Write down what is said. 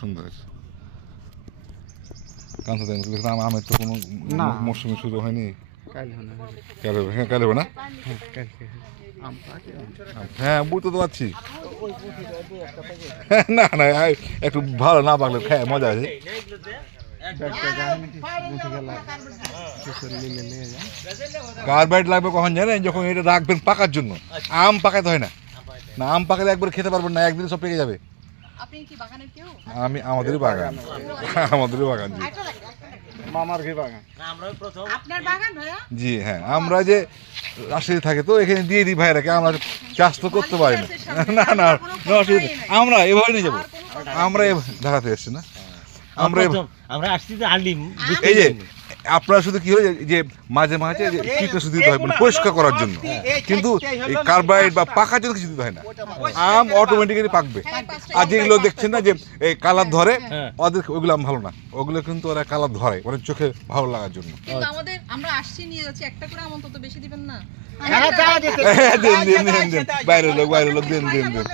সুন্দর হয়েছে। কাঁচা দেন আমের তো কোনো মৌসুমি শুরু হয়নি। কাল হবে, হ্যাঁ কাল হবে না? হ্যাঁ বুঝতে তো পারছি। না না একটু ভালো না পাকলে খায় মজা আছে। কার্বাইড লাগবে কখন জানেন? যখন এটা রাখবেন পাকার জন্য। আম পাকাতে হয় না, না আম পাকালে একবার খেতে পারবেন না, একদিন সব পেকে যাবে। আমি আমাদেরই বাগান, আমাদেরই বাগান। জি মামার কি বাগান? আপনার বাগান ভাইয়া? জি হ্যাঁ, আমরা যে রাজশাহী থাকে তো এখানে দিয়ে দিই ভাইরাকে, আমরা চাষ তো করতে পারি না। না না না অসুবিধা, আমরা এভাবে নিয়ে যাবো। আমরা ঢাকাতে এসছি না, আমরা আসছি তো আলিম। এই যে আপনারা শুধু কি হয় যে মাঝে মাঝে কীটনাশক দিতে হয় মানে পরিষ্কার করার জন্য, কিন্তু এই কার্বাইড বা পাকার জন্য কিছু দিতে হয় না। আম অটোমেটিক্যালি পাকবে। আর যেগুলো দেখছেন না যে এই কালার ধরে, ওদের ওগুলো আম ভালো না, ওগুলো কিন্তু ওরা কালার ধরে ওদের চোখে ভালো লাগার জন্য। কিন্তু আমাদের আমরা আসছি নিয়ে যাচ্ছি, একটা করে আম অন্তত বেশি দিবেন না? দেন দেন দেন, বাইরের লোক দেন দেন দেন।